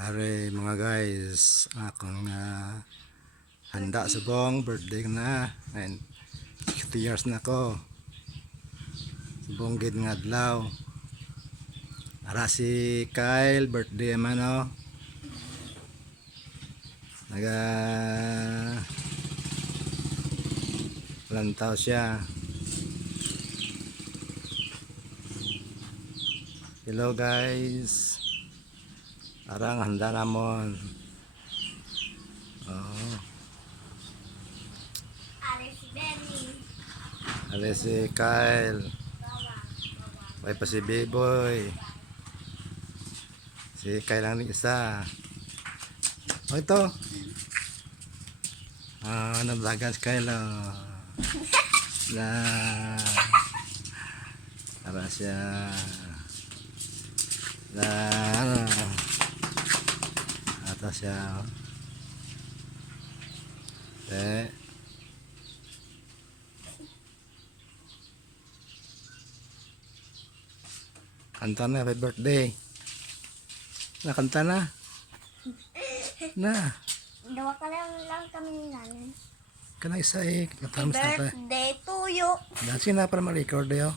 Are mga guys, akong handa subong birthday ko na. And 60 years na ko. Subong gid nga adlaw. Ara si Kyle birthday man oh. Naga lantaw siya. Hello guys. Arang handa namon. Oh. Ale si Kyle. May pa si B-boy. Si Kyle lang ni isa. Oh ito. Nablagan si Kyle. Na. Para siya. Na. Atas siya. Kanta na, happy birthday. Nakanta na. Na. Dawa ka lang kami namin. Kana isa eh. Happy birthday to you. Dahil na para ma-record eh.